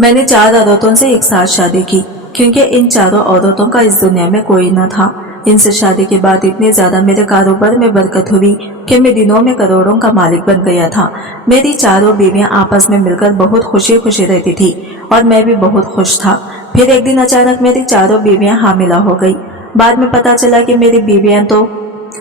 میں نے 4 عورتوں سے ایک ساتھ شادی کی کیونکہ ان چاروں عورتوں کا اس دنیا میں کوئی نہ تھا۔ ان سے شادی کے بعد اتنی زیادہ میرے کاروبار میں برکت ہوئی کہ میں دنوں میں کروڑوں کا مالک بن گیا تھا۔ میری چاروں بیویاں آپس میں مل کر بہت خوشی خوشی رہتی تھی اور میں بھی بہت خوش تھا۔ پھر ایک دن اچانک میری چاروں بیویاں حاملہ ہو گئی۔ بعد میں پتا چلا کہ میری بیویاں تو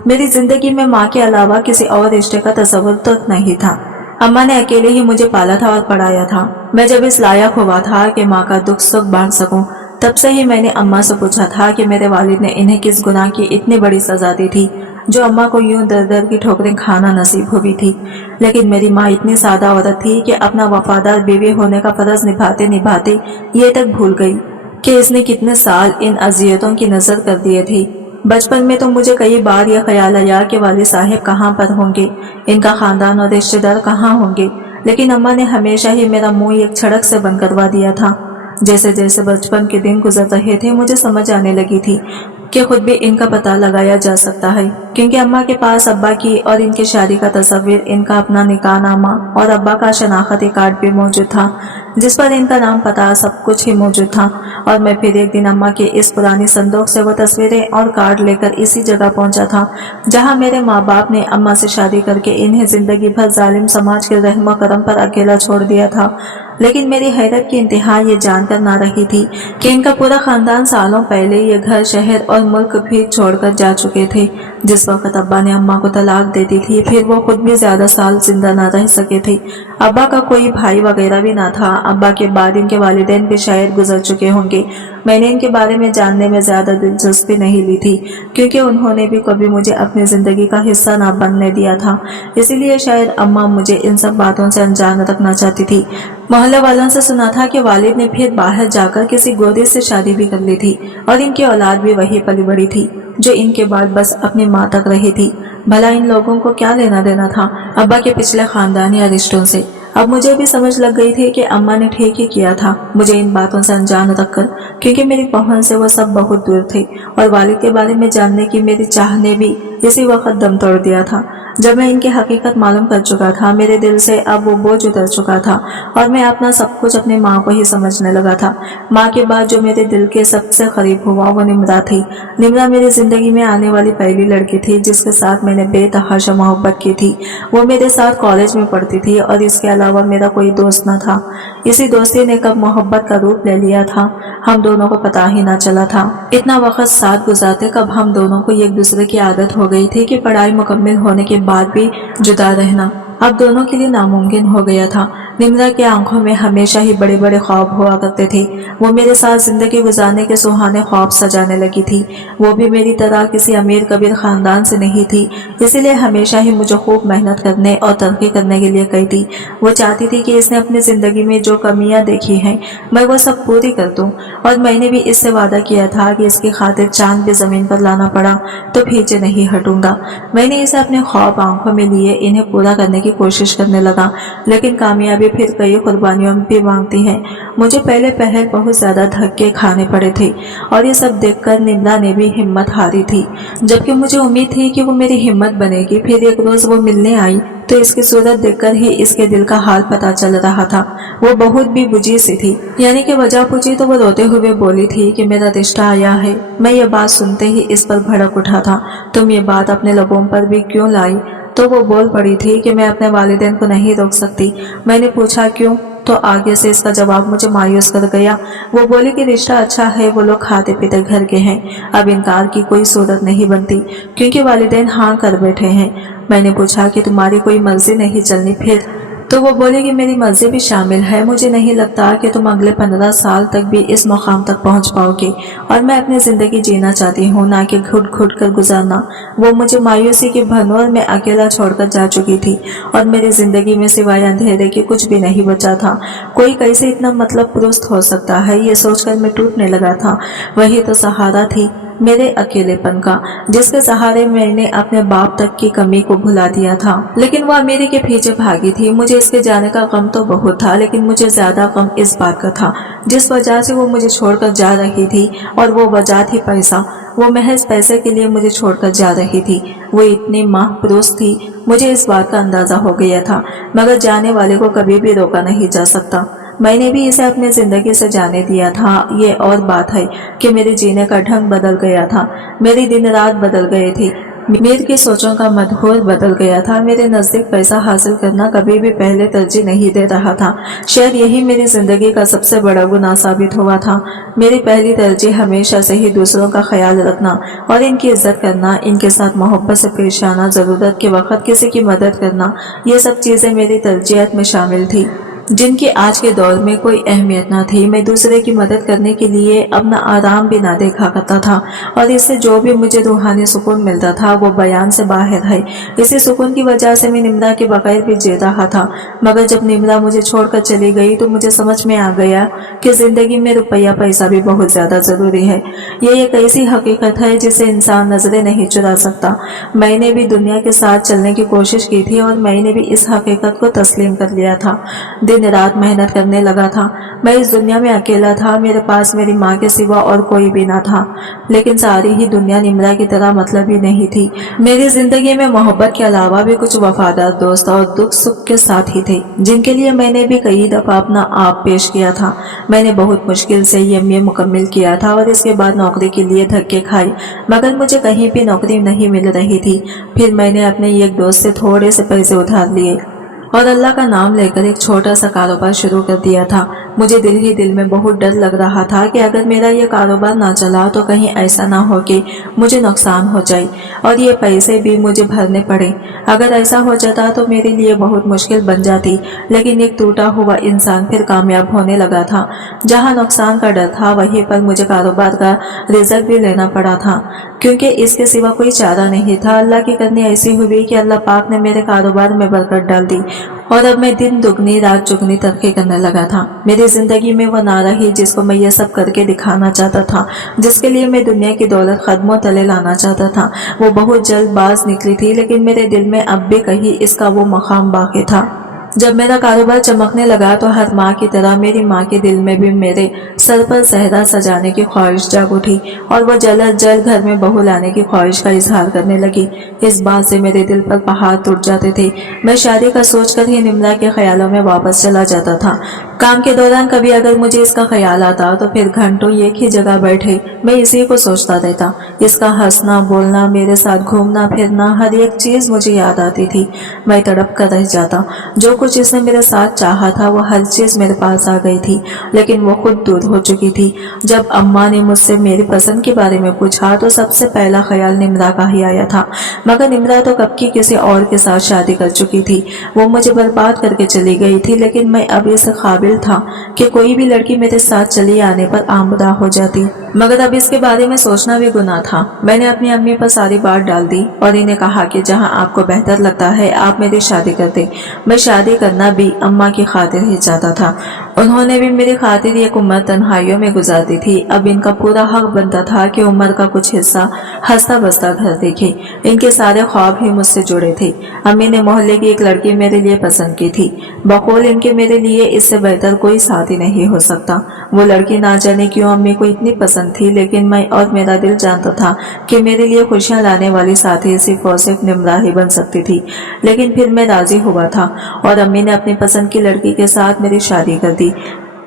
میری زندگی میں ماں کے علاوہ کسی اور رشتے کا تصور تک نہیں تھا۔ اماں نے اکیلے ہی مجھے پالا تھا اور پڑھایا تھا۔ میں جب اس لائق ہوا تھا کہ ماں کا دکھ سکھ بانٹ سکوں، تب سے ہی میں نے اماں سے پوچھا تھا کہ میرے والد نے انہیں کس گناہ کی اتنی بڑی سزا دی تھی جو اماں کو یوں در در کی ٹھوکریں کھانا نصیب ہوئی تھی۔ لیکن میری ماں اتنی سادہ عورت تھی کہ اپنا وفادار بیوی ہونے کا فرض نبھاتے نبھاتے یہ تک بھول گئی کہ اس نے کتنے سال ان اذیتوں کی نظر کر دیے تھے۔ بچپن میں تو مجھے کئی بار یہ خیال آیا کہ والد صاحب کہاں پر ہوں گے، ان کا خاندان اور رشتے دار کہاں ہوں گے، لیکن اماں نے ہمیشہ ہی میرا منہ ایک چھڑک سے بند کروا دیا تھا۔ جیسے جیسے بچپن کے دن گزر رہے تھے مجھے سمجھ آنے لگی تھی کہ خود بھی ان کا پتہ لگایا جا سکتا ہے، کیونکہ اماں کے پاس ابا کی اور ان کی شادی کا تصویر، ان کا اپنا نکاح نامہ اور ابا کا شناختی کارڈ بھی موجود تھا جس پر ان کا نام پتہ سب کچھ ہی موجود تھا۔ اور میں پھر ایک دن اماں کی اس پرانی صندوق سے وہ تصویریں اور کارڈ لے کر اسی جگہ پہنچا تھا جہاں میرے ماں باپ نے اماں سے شادی کر کے انہیں زندگی بھر ظالم سماج کے رحم و کرم پر اکیلا چھوڑ دیا تھا۔ لیکن میری حیرت کی انتہا یہ جان کر نہ رہی تھی کہ ان کا پورا خاندان سالوں پہلے یہ گھر، شہر اور ملک بھی چھوڑ کر جا چکے تھے۔ جس وقت ابا نے اماں کو طلاق دے دی تھی پھر وہ خود بھی زیادہ سال زندہ نہ رہ سکے تھے۔ ابا کا کوئی بھائی وغیرہ بھی نہ تھا۔ ابا کے بعد ان کے والدین بھی شاید گزر چکے ہوں گے۔ میں نے ان کے بارے میں جاننے میں زیادہ دلچسپی نہیں لی تھی کیونکہ انہوں نے بھی کبھی مجھے اپنی زندگی کا حصہ نہ بننے دیا تھا، اسی لیے شاید اماں مجھے ان سب باتوں سے انجان رکھنا چاہتی تھی۔ محلے والوں سے سنا تھا کہ والد نے پھر باہر جا کر کسی گودی سے شادی بھی کر لی تھی اور ان کی اولاد بھی وہی پلی بڑی تھی جو ان کے بعد بس اپنی ماں تک رہی تھی۔ بھلا ان لوگوں کو کیا لینا دینا تھا ابا کے پچھلے خاندان یا رشتوں سے؟ اب مجھے بھی سمجھ لگ گئی تھی کہ اماں نے ٹھیک ہی کیا تھا مجھے ان باتوں سے انجان رکھ کر، کیونکہ میری پہنچ سے وہ سب بہت دور تھے اور والد کے بارے میں جاننے کی میری چاہ نے بھی اسی وقت دم توڑ دیا تھا۔ جب میں ان کی حقیقت معلوم کر چکا تھا میرے دل سے اب وہ بوجھ اتر چکا تھا اور میں اپنا سب کچھ اپنی ماں کو ہی سمجھنے لگا تھا۔ ماں کے بعد جو میرے دل کے سب سے قریب ہوا وہ نمرا تھی۔ نمرا میری زندگی میں آنے والی پہلی لڑکی تھی جس کے ساتھ میں نے بے تحاشا محبت کی تھی۔ وہ میرے ساتھ کالج میں پڑھتی تھی اور اس کے علاوہ میرا کوئی دوست نہ تھا۔ اسی دوستی نے کب محبت کا روپ لے لیا تھا ہم دونوں کو پتہ ہی نہ چلا تھا۔ اتنا وقت ساتھ گزارتے کب ہم دونوں کو ایک دوسرے کی عادت ہو گئی تھی کہ پڑھائی مکمل ہونے کے بعد بھی جدا رہنا اب دونوں کے لیے ناممکن ہو گیا تھا۔ نمرا کی آنکھوں میں ہمیشہ ہی بڑے بڑے خواب ہوا کرتے تھے۔ وہ میرے ساتھ زندگی گزارنے کے سہانے خواب سجانے لگی تھی۔ وہ بھی میری طرح کسی امیر کبیر خاندان سے نہیں تھی، اسی لیے ہمیشہ ہی مجھے خوب محنت کرنے اور ترقی کرنے کے لیے کہتی۔ وہ چاہتی تھی کہ اس نے اپنی زندگی میں جو کمیاں دیکھی ہیں میں وہ سب پوری کر دوں، اور میں نے بھی اس سے وعدہ کیا تھا کہ اس کی خاطر چاند بھی زمین پر لانا پڑا تو پیچھے نہیں ہٹوں گا۔ میں نے اسے اپنے خواب آنکھوں میں لیے انہیں پورا کرنے کی کوشش کرنے لگا، لیکن کامیابی پھر کئی قربانیوں بھی مانگتی ہے۔ مجھے پہلے پہل بہت زیادہ دھکے کھانے پڑے تھے اور یہ سب دیکھ کر نمرا نے بھی ہمت ہاری تھی، جبکہ مجھے امید تھی کہ وہ میری ہمت بنے گی۔ پھر ایک روز وہ ملنے آئی تو اس کی صورت دیکھ کر ہی اس کے دل کا حال پتہ چل رہا تھا۔ وہ بہت بھی بجھی سی تھی، یعنی کہ وجہ پوچھی تو وہ روتے ہوئے بولی تھی کہ میرا رشتہ آیا ہے۔ میں یہ بات سنتے ہی اس پر بھڑک اٹھا تھا، تم یہ بات اپنے لبوں پر بھی کیوں لائی؟ تو وہ بول پڑی تھی کہ میں اپنے والدین کو نہیں روک سکتی۔ میں نے پوچھا کیوں؟ تو آگے سے اس کا جواب مجھے مایوس کر گیا۔ وہ بولی کہ رشتہ اچھا ہے، وہ لوگ کھاتے پیتے گھر کے ہیں، اب انکار کی کوئی صورت نہیں بنتی کیونکہ والدین ہاں کر بیٹھے ہیں۔ میں نے پوچھا کہ تمہاری کوئی مرضی نہیں چلنی پھر؟ تو وہ بولی کہ میری مرضی بھی شامل ہے، مجھے نہیں لگتا کہ تم اگلے 15 سال تک بھی اس مقام تک پہنچ پاؤ گے، اور میں اپنی زندگی جینا چاہتی ہوں نہ کہ گھٹ گھٹ کر گزارنا۔ وہ مجھے مایوسی کی بھنور میں اکیلا چھوڑ کر جا چکی تھی اور میری زندگی میں سوائے اندھیرے کے کچھ بھی نہیں بچا تھا۔ کوئی کیسے اتنا مطلب پرست ہو سکتا ہے یہ سوچ کر میں ٹوٹنے لگا تھا۔ وہی تو سہارا تھی میرے اکیلے پن کا، جس کے سہارے میں نے اپنے باپ تک کی کمی کو بھلا دیا تھا۔ لیکن وہ امیری کے پیچھے بھاگی تھی۔ مجھے اس کے جانے کا غم تو بہت تھا، لیکن مجھے زیادہ غم اس بات کا تھا جس وجہ سے وہ مجھے چھوڑ کر جا رہی تھی، اور وہ وجہ تھی پیسہ۔ وہ محض پیسے کے لیے مجھے چھوڑ کر جا رہی تھی۔ وہ اتنی ماہ پرست تھی، مجھے اس بات کا اندازہ ہو گیا تھا، مگر جانے والے کو کبھی بھی روکا نہیں جا سکتا۔ मैंने भी इसे अपनी जिंदगी से जाने दिया था। ये और बात है कि मेरे जीने का ढंग बदल गया था, मेरी दिन रात बदल गए थे, मीर की सोचों का मदहोर बदल गया था। मेरे नजदीक पैसा हासिल करना कभी भी पहले तरजीह नहीं दे रहा था। शायद यही मेरी जिंदगी का सबसे बड़ा गुनाह साबित हुआ था। मेरी पहली तरजीह हमेशा से ही दूसरों का ख्याल रखना और इनकी इज्जत करना, इनके साथ मोहब्बत से पेश आना, जरूरत के वक्त किसी की मदद करना, ये सब चीजें मेरी तरजीहत में शामिल थी, जिनकी आज के दौर में कोई अहमियत न थी। मैं दूसरे की मदद करने के लिए अपना आराम भी ना देखा करता था और इससे जो भी मुझे रूहानी सुकून मिलता था वो बयान से बाहर है। इसी सुकून की वजह से मैं निम्रा के बगैर भी जी रहा था। मगर जब निम्रा मुझे छोड़कर चली गई तो मुझे समझ में आ गया कि जिंदगी में रुपया पैसा भी बहुत ज्यादा जरूरी है। ये एक ऐसी हकीकत है जिसे इंसान नजरें नहीं चुरा सकता। मैंने भी दुनिया के साथ चलने की कोशिश की थी और मैंने भी इस हकीकत को तस्लीम कर लिया था। दिन रात मेहनत करने लगा था। मैं इस दुनिया में अकेला था, मेरे पास मेरी माँ के सिवा और कोई भी ना था। लेकिन सारी ही दुनिया निम्रा की तरह मतलब ही नहीं थी। मेरी जिंदगी में मोहब्बत के अलावा भी कुछ वफादार दोस्त और दुख सुख के साथ ही थे, जिनके लिए मैंने भी कई दफा अपना आप पेश किया था। मैंने बहुत मुश्किल से एमए मुकम्मिल किया था और इसके बाद नौकरी के लिए धक्के खाए, मगर मुझे कहीं भी नौकरी नहीं मिल रही थी। फिर मैंने अपने एक दोस्त से थोड़े से पैसे उधार लिए और अल्लाह का नाम लेकर एक छोटा सा कारोबार शुरू कर दिया था। मुझे दिल ही दिल में बहुत डर लग रहा था कि अगर मेरा ये कारोबार ना चला तो कहीं ऐसा ना हो कि मुझे नुकसान हो जाए और ये पैसे भी मुझे भरने पड़े। अगर ऐसा हो जाता तो मेरे लिए बहुत मुश्किल बन जाती। लेकिन एक टूटा हुआ इंसान फिर कामयाब होने लगा था। जहाँ नुकसान का डर था वहीं पर मुझे कारोबार का रिजल्ट भी लेना पड़ा था, क्योंकि इसके सिवा कोई चारा नहीं था। अल्लाह की करनी ऐसी हुई कि अल्लाह पाक ने मेरे कारोबार में बरकत डाल दी और अब मैं दिन दुगनी रात चुगनी तरक्की करने लगा था। मेरी जिंदगी में वो ना रही जिसको मैं ये सब करके दिखाना चाहता था, जिसके लिए मैं दुनिया की दौलत कदमों तले लाना चाहता था। वो बहुत जल्दबाज निकली थी, लेकिन मेरे दिल में अब भी कहीं इसका वो मकाम बाकी था। जब मेरा कारोबार चमकने लगा तो हर माँ की तरह मेरी माँ के दिल में भी मेरे सर पर सहरा सजाने की ख्वाहिश जाग उठी और वह जल्द जल्द घर में बहू लाने की ख्वाहिश का इजहार करने लगी। इस बात से मेरे दिल पर पहाड़ टूट जाते थे। मैं शादी का सोचकर ही निम्रा के ख्यालों में वापस चला जाता था। काम के दौरान कभी अगर मुझे इसका ख्याल आता तो फिर घंटों एक ही जगह बैठे मैं इसी को सोचता रहता। इसका हंसना बोलना, मेरे साथ घूमना फिरना, हर एक चीज मुझे याद आती थी। मैं तड़प कर रह जाता। जो कुछ इसने मेरे साथ चाहा था वो हर चीज मेरे पास आ गई थी, लेकिन वो खुद दूर हो चुकी थी। जब अम्मा ने मुझसे मेरी पसंद के बारे में पूछा तो सबसे पहला ख्याल निम्रा का ही आया था। मगर निम्रा तो कब की किसी और के साथ शादी कर चुकी थी। वो मुझे बर्बाद करके चली गई थी, लेकिन मैं अब इस काबिल था कि कोई भी लड़की मेरे साथ चली आने पर आमदा हो जाती। मगर अब इसके बारे में सोचना भी गुनाह था। मैंने अपनी अम्मी पर सारी बात डाल दी और इन्हें कहा कि जहां आपको बेहतर लगता है आप मेरी शादी कर दें। मैं शादी करना भी अम्मा की खातिर ही चाहता था। उन्होंने भी मेरी खातिर एक उम्र तन्हाइयों में गुजार दी थी। अब इनका पूरा हक बनता था कि उम्र का कुछ हिस्सा हंसता बसता घर देखे। इनके सारे ख्वाब ही मुझसे जुड़े थे। अम्मी ने मोहल्ले की एक लड़की मेरे लिए पसंद की थी। बकौल इनके मेरे लिए इससे बेहतर कोई साथी नहीं हो सकता। वो लड़की ना जाने क्यों अम्मी को इतनी पसंद थी, लेकिन मैं और मेरा दिल जानता था कि मेरे लिए खुशियां लाने वाली साथी सिर्फ और सिर्फ निम्रा ही बन सकती थी। लेकिन फिर मैं राजी हुआ था और अम्मी ने अपनी पसंद की लड़की के साथ मेरी शादी कर दी।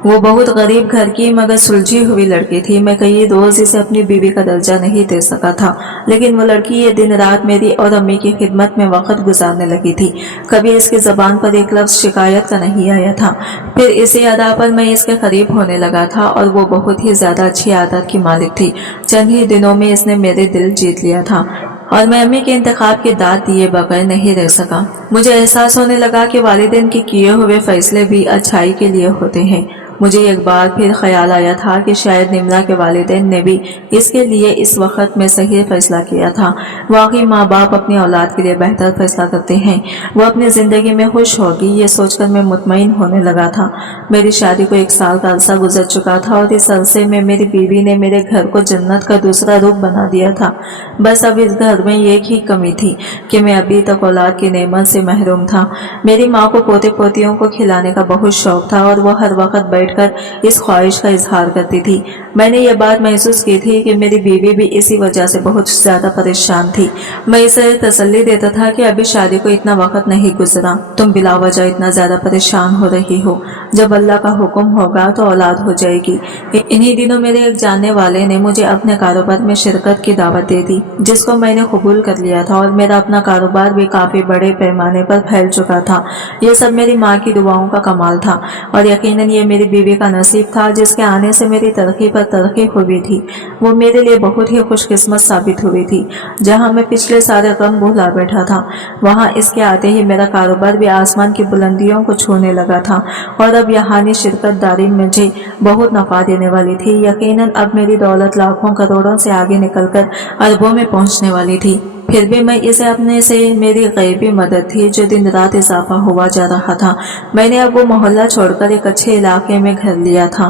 वो बहुत गरीब घर की मगर सुलझी हुई लड़की थी। मैं कई रोज इसे अपनी बीवी का दर्जा नहीं दे सका था, लेकिन वो लड़की ये दिन रात मेरी और अम्मी की खिदमत में वक्त गुजारने लगी थी। कभी इसकी जबान पर एक लफ्ज शिकायत का नहीं आया था। फिर इसी अदा पर मैं इसके करीब होने लगा था और वो बहुत ही ज्यादा अच्छी आदत की मालिक थी। चंद ही दिनों में इसने मेरे दिल जीत लिया था और मैं अम्मी के इंतखाब की दाद दिए बगैर नहीं रह सका। मुझे एहसास होने लगा कि वालिदैन के किए हुए फैसले भी अच्छाई के लिए होते हैं। मुझे एक बार फिर ख्याल आया था कि शायद निम्रा के वालिदैन ने भी इसके लिए इस वक्त में सही फैसला किया था। वाकई माँ बाप अपनी औलाद के लिए बेहतर फैसला करते हैं। वो अपनी जिंदगी में खुश होगी, ये सोचकर मैं मुतमईन होने लगा था। मेरी शादी को 1 साल का अरसा गुजर चुका था और इस अरसे में मेरी बीवी ने मेरे घर को जन्नत का दूसरा रूप बना दिया था। बस अब इस घर में एक ही कमी थी कि मैं अभी तक औलाद की नेमत से महरूम था। मेरी माँ को पोते पोतियों को खिलाने का बहुत शौक था और वो हर वक्त बैठ बैठकर इस ख्वाहिश का इजहार करती थी। मैंने ये बात महसूस की थी कि मेरी बीवी भी इसी वजह से बहुत ज्यादा परेशान थी। मैं इसे तसल्ली देता था कि अभी शादी को इतना वक्त नहीं गुजरा, तुम बिला वजह इतना ज्यादा परेशान हो रही हो, जब अल्लाह का हुक्म होगा तो औलाद हो जाएगी। इन्हीं दिनों मेरे एक जानने वाले ने मुझे अपने कारोबार में शिरकत की दावत दे दी, जिसको मैंने कबूल कर लिया था और मेरा अपना कारोबार भी काफी बड़े पैमाने पर फैल चुका था। ये सब मेरी माँ की दुआओं का कमाल था और यकीनन ये मेरी बीवी का नसीब था, जिसके आने से मेरी तरक्की पर तरक्की हुई थी। वो मेरे लिए बहुत ही खुशकिस्मत साबित हुई थी। जहाँ मैं पिछले सारे गम भुला बैठा था, वहाँ इसके आते ही मेरा कारोबार भी आसमान की बुलंदियों को छूने लगा था और अब यहानी शिरकत दारी मुझे बहुत नफा देने वाली थी। यकीनन अब मेरी दौलत लाखों करोड़ों से आगे निकलकर अरबों में पहुंचने वाली थी। फिर भी मैं इसे अपने से मेरी गैबी मदद थी जो दिन रात इजाफा हुआ जा रहा था। मैंने अब वो मोहल्ला छोड़कर एक अच्छे इलाके में घर लिया था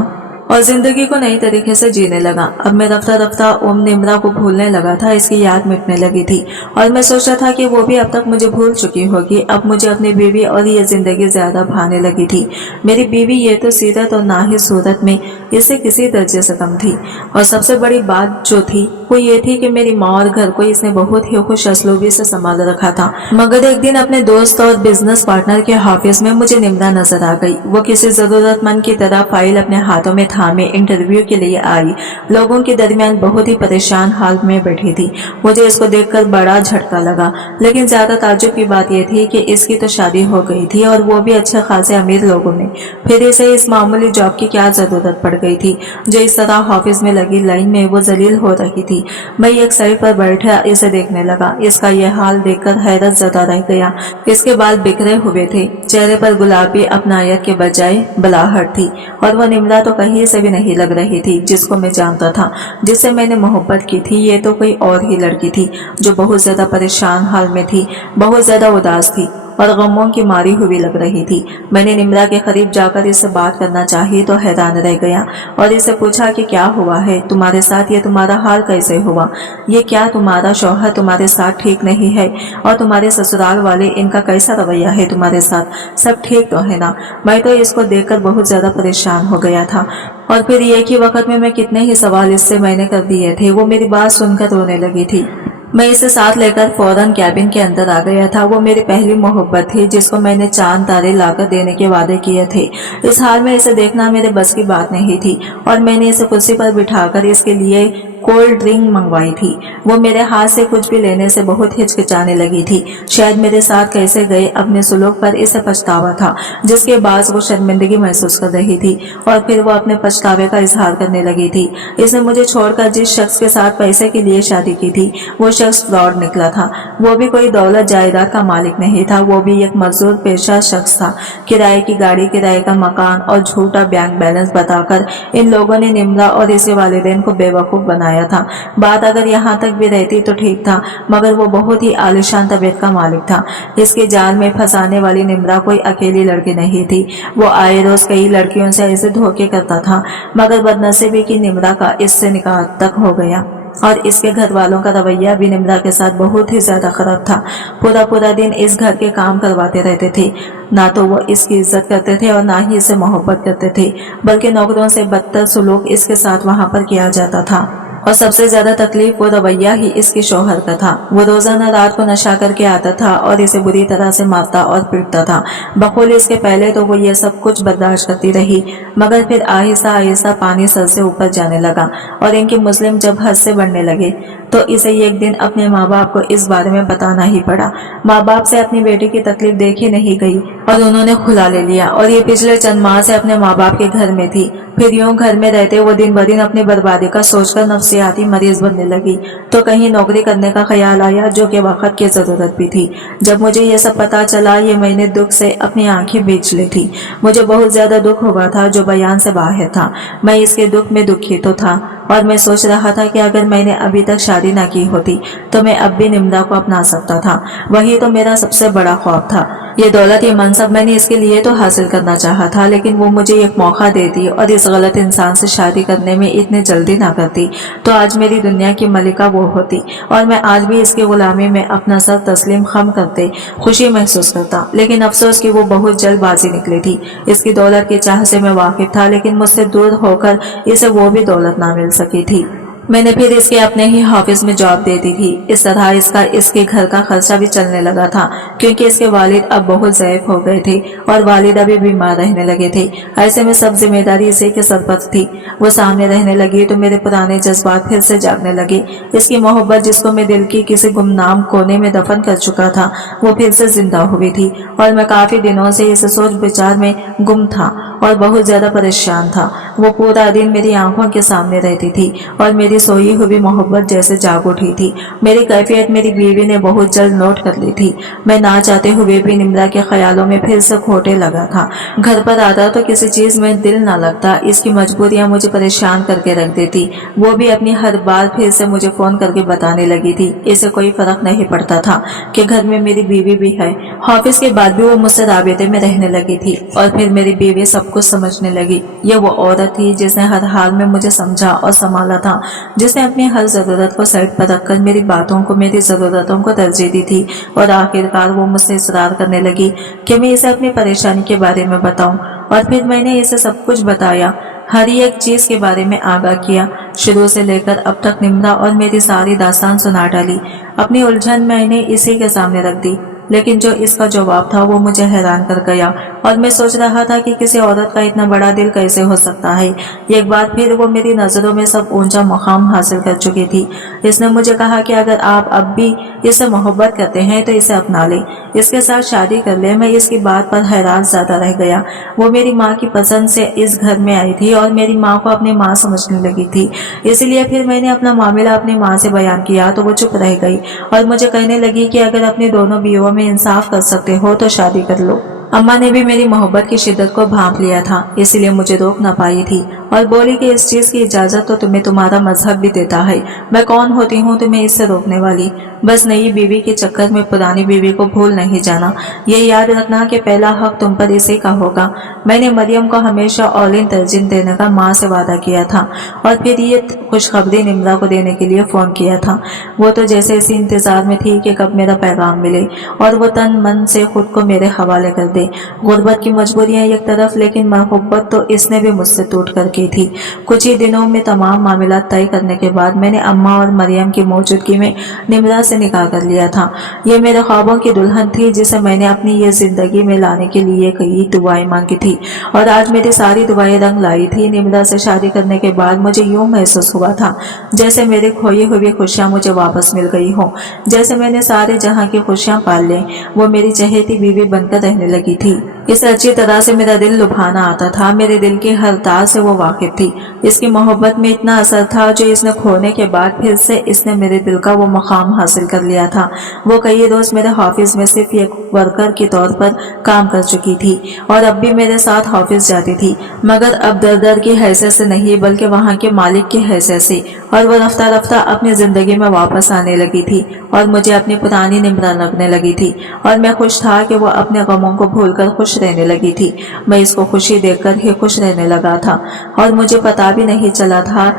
और जिंदगी को नई तरीके से जीने लगा। अब मैं रफ्ता रफ्ता ओम निम्रा को भूलने लगा था, इसकी याद मिटने लगी थी और मैं सोचा था कि वो भी अब तक मुझे भूल चुकी होगी। अब मुझे अपनी बीवी और ये जिंदगी ज्यादा भाने लगी थी। मेरी बीवी ये तो सीरत और ना ही सूरत में इससे किसी दर्जे से कम थी और सबसे बड़ी बात जो थी वो ये थी कि मेरी माँ और घर को इसने बहुत ही खुश असलूबी से संभाल रखा था। मगर एक दिन अपने दोस्त और बिजनेस पार्टनर के ऑफिस में मुझे निम्रा नजर आ गई। वो किसी जरूरतमंद की तरह फाइल अपने हाथों में थामे इंटरव्यू के लिए आई। लोगों के दरमियान बहुत ही परेशान हाल में बैठी थी। मुझे इसको देखकर बड़ा झटका लगा, लेकिन ज्यादा ताज्जुब की बात यह थी कि इसकी तो शादी हो गई थी और वो भी अच्छे खासे अमीर लोगों में। फिर इसे इस मामूली जॉब की क्या जरूरत पड़ गई थी जो इस तरह ऑफिस में लगी लाइन में वो जलील हो रही थी। मैं एक साइड पर बैठा इसे देखने लगा। इसका यह हाल देखकर हैरत ज़दा रह गया। इसके बाल बिखरे हुए थे, चेहरे पर गुलाबी अपनायत के बजाय बलाहट थी और वह निम्रा तो कहीं से भी नहीं लग रही थी जिसको मैं जानता था, जिससे मैंने मोहब्बत की थी। ये तो कोई और ही लड़की थी जो बहुत ज्यादा परेशान हाल में थी, बहुत ज्यादा उदास थी और गमों की मारी हुई लग रही थी। मैंने निम्रा के करीब जाकर इससे बात करना चाही तो हैरान रह गया और इससे पूछा कि क्या हुआ है तुम्हारे साथ, ये तुम्हारा हाल कैसे हुआ? ये क्या तुम्हारा शौहर तुम्हारे साथ ठीक नहीं है? और तुम्हारे ससुराल वाले, इनका कैसा रवैया है तुम्हारे साथ? सब ठीक तो है ना? मैं तो इसको देखकर बहुत ज्यादा परेशान हो गया था और फिर एक ही वक्त में मैं कितने ही सवाल इससे मैंने कर दिए थे। वो मेरी बात सुनकर रोने लगी थी। मैं इसे साथ लेकर फौरन कैबिन के अंदर आ गया था। वो मेरी पहली मोहब्बत थी जिसको मैंने चांद तारे लाकर देने के वादे किए थे। इस हाल में इसे देखना मेरे बस की बात नहीं थी और मैंने इसे कुर्सी पर बिठाकर इसके लिए कोल्ड ड्रिंक मंगवाई थी। वो मेरे हाथ से कुछ भी लेने से बहुत हिचकिचाने लगी थी। शायद मेरे साथ कैसे गए अपने सुलूक पर इसे पछतावा था, जिसके बाद वो शर्मिंदगी महसूस कर रही थी और फिर वो अपने पछतावे का इजहार करने लगी थी। इसने मुझे छोड़कर जिस शख्स के साथ पैसे के लिए शादी की थी वो शख्स फ्रॉड निकला था। वो भी कोई दौलत जायदाद का मालिक नहीं था, वो भी एक मजदूर पेशा शख्स था। किराए की गाड़ी, किराए का मकान और झूठा बैंक बैलेंस बताकर इन लोगों ने निम्रा और इसके वालिदैन को बेवकूफ बनाया था। बात अगर यहाँ तक भी रहती तो ठीक था, मगर वो बहुत ही आलिशान तबीयत का मालिक था। इसके जाल में फंसाने वाली निम्रा कोई अकेली लड़की नहीं थी। वो आए रोज कई लड़कियों से ऐसे धोखे करता था, मगर बदनसीबी की निम्रा का इससे निकाह तक हो गया और इसके घर वालों का रवैया भी निम्रा के साथ बहुत ही ज्यादा खराब था। पूरा दिन इस घर के काम करवाते रहते थे। ना तो वो इसकी इज्जत करते थे और ना ही इसे मोहब्बत करते थे, बल्कि नौकरों से बदतर सलूक इसके साथ वहाँ पर किया जाता था। और सबसे ज्यादा तकलीफ वो रवैया ही इसके शौहर का था। वो रोजाना रात को नशा करके आता था और इसे बुरी तरह से मारता और पीटता था। बखूल इसके पहले तो वो ये सब कुछ बर्दाश्त करती रही, मगर फिर आहिस्ता आहिस्ता पानी सर से ऊपर जाने लगा और इनके मुस्लिम जब हद से बढ़ने लगे तो इसे एक दिन अपने माँ बाप को इस बारे में बताना ही पड़ा। माँ बाप से अपनी बेटी की तकलीफ देखी नहीं गई और उन्होंने खुला ले लिया और ये पिछले चंद माह से अपने माँ बाप के घर में थी। फिर यूं घर में रहते वो दिन ब दिन अपनी बर्बादी का सोचकर नफ्सियाती मरीज बनने लगी। तो कहीं नौकरी करने का ख्याल आया, जो कि वक्त की जरूरत भी थी। जब मुझे ये सब पता चला, ये मैंने दुख से अपनी आंखें बेच ली थी। मुझे बहुत ज्यादा दुख हुआ था जो बयान से बाहर था। मैं इसके दुख में दुखी तो था और मैं सोच रहा था कि अगर मैंने अभी तक शादी شادی نہ کی ہوتی تو میں اب بھی نمرا کو اپنا سکتا تھا۔ وہی تو میرا سب سے بڑا خواب تھا۔ یہ دولت، یہ منصب میں نے اس کے لیے تو حاصل کرنا چاہا تھا، لیکن وہ مجھے ایک موقع دیتی اور اس غلط انسان سے شادی کرنے میں اتنی جلدی نہ کرتی تو آج میری دنیا کی ملکہ وہ ہوتی اور میں آج بھی اس کی غلامی میں اپنا سر تسلیم خم کرتے خوشی محسوس کرتا۔ لیکن افسوس کہ وہ بہت جلد بازی نکلی تھی۔ اس کی دولت کی چاہ سے میں واقف تھا، لیکن مجھ سے دور ہو کر اسے وہ بھی دولت نہ مل سکی تھی۔ میں نے پھر اس کے اپنے ہی آفس میں جاب دے دی تھی۔ اس طرح اس کے گھر کا خرچہ بھی چلنے لگا تھا، کیونکہ اس کے والد اب بہت ضعیف ہو گئے تھے اور والدہ بھی بیمار رہنے لگے تھے۔ ایسے میں سب ذمہ داری اسی کے سر پر تھی۔ وہ سامنے رہنے لگی تو میرے پرانے جذبات پھر سے جاگنے لگے۔ اس کی محبت، جس کو میں دل کی کسی گمنام کونے میں دفن کر چکا تھا، وہ پھر سے زندہ ہوئی تھی اور میں کافی دنوں سے اس سوچ بچار میں گم تھا اور بہت زیادہ پریشان تھا۔ وہ پورا دن میری آنکھوں کے سامنے رہتی تھی اور میری سوئی ہوئی محبت جیسے جاگ اٹھی تھی۔ میری کیفیت میری بیوی نے بہت جلد نوٹ کر لی تھی۔ میں نہ چاہتے ہوئے بھی نمرا کے خیالوں میں پھر سے کھوٹے لگا تھا۔ گھر پر آتا تو کسی چیز میں دل نہ لگتا۔ اس کی مجبوریاں مجھے پریشان کر کے رکھ دیتی۔ وہ بھی اپنی ہر بار پھر سے مجھے فون کر کے بتانے لگی تھی۔ اسے کوئی فرق نہیں پڑتا تھا کہ گھر میں میری بیوی بھی ہے۔ آفس کے بعد بھی وہ مجھ سے رابطے میں رہنے لگی تھی اور پھر میری بیوی سب کچھ سمجھنے لگی۔ یہ وہ عورت تھی جس نے ہر حال میں مجھے سمجھا اور سنبھالا تھا، جس نے اپنی ہر ضرورت کو سائڈ پر رکھ کر میری باتوں کو، میری ضرورتوں کو ترجیح دی تھی۔ اور آخرکار وہ مجھ سے اصرار کرنے لگی کہ میں اسے اپنی پریشانی کے بارے میں بتاؤں، اور پھر میں نے اسے سب کچھ بتایا، ہر ایک چیز کے بارے میں آگاہ کیا۔ شروع سے لے کر اب تک نمرا اور میری ساری داستان سنا ڈالی۔ اپنی الجھن میں نے اسی کے سامنے رکھ دی، لیکن جو اس کا جواب تھا وہ مجھے حیران کر گیا اور میں سوچ رہا تھا کہ کسی عورت کا اتنا بڑا دل کیسے ہو سکتا ہے۔ ایک بار پھر وہ میری نظروں میں سب اونچا مقام حاصل کر چکی تھی۔ اس نے مجھے کہا کہ اگر آپ اب بھی اس سے محبت کرتے ہیں تو اسے اپنا لیں، اس کے ساتھ شادی کر لیں۔ میں اس کی بات پر حیران زیادہ رہ گیا۔ وہ میری ماں کی پسند سے اس گھر میں آئی تھی اور میری ماں کو اپنی ماں سمجھنے لگی تھی، اسی لیے پھر میں نے اپنا معاملہ اپنی ماں سے بیان کیا تو وہ چپ رہ گئی اور مجھے کہنے لگی کہ اگر اپنی دونوں بیووں میں انصاف کر سکتے ہو تو شادی کر لو۔ اماں نے بھی میری محبت کی شدت کو بھانپ لیا تھا، اسی لیے مجھے روک نہ پائی تھی اور بولی کہ اس چیز کی اجازت تو تمہیں تمہارا مذہب بھی دیتا ہے، میں کون ہوتی ہوں تمہیں اس سے روکنے والی؟ بس نئی بیوی کے چکر میں پرانی بیوی کو بھول نہیں جانا۔ یہ یاد رکھنا کہ پہلا حق تم پر اسی کا ہوگا۔ میں نے مریم کو ہمیشہ اولین ترجیح دینے کا ماں سے وعدہ کیا تھا اور پھر یہ خوشخبری نمرا کو دینے کے لیے فون کیا تھا۔ وہ تو جیسے اسی انتظار میں تھی کہ کب میرا پیغام ملے اور وہ تن من سے خود کو میرے حوالے کر دے۔ غربت کی مجبوریاں ایک طرف، لیکن محبت تو اس نے بھی مجھ سے ٹوٹ کر کی تھی۔ کچھ ہی دنوں میں تمام معاملات طے کرنے کے بعد میں نے اماں اور مریم کی موجودگی میں نمرا سے نکاح کر لیا تھا۔ یہ میرے خوابوں کی دلہن تھی جسے میں نے اپنی یہ زندگی میں لانے کے لیے کئی دعائیں مانگی تھی اور آج میری ساری دعائیں رنگ لائی تھی۔ نمرا سے شادی کرنے کے بعد مجھے یوں محسوس ہوا تھا جیسے میرے کھوئی ہوئی خوشیاں مجھے واپس مل گئی ہوں، جیسے میں نے سارے جہاں کی خوشیاں پال لیں۔ وہ میری چہیتی بیوی بن کر رہنے لگی تھی۔ اسے اچھی طرح سے میرا دل لبھانا آتا تھا، میرے دل کی ہر تار سے وہ واقف تھی۔ اس کی محبت میں اتنا اثر تھا جو اس نے کھونے کے بعد پھر سے اس نے میرے دل کا وہ مقام حاصل کر لیا تھا۔ وہ کئی روز میرے آفس میں صرف ایک ورکر کے طور پر کام کر چکی تھی اور اب بھی میرے ساتھ آفس جاتی تھی، مگر اب در کی حیثیت سے نہیں بلکہ وہاں کے مالک کی حیثیت سے، اور وہ رفتہ رفتہ اپنی زندگی میں واپس آنے لگی تھی اور مجھے اپنی پرانی نمرا لگنے لگی تھی اور میں خوش تھا کہ وہ اپنے غموں کو بھول کر خوش رہنے لگی تھی۔ میں اس کو خوشی دیکھ کر ہی خوش رہنے لگا تھا اور مجھے پتا بھی نہیں چلا تھا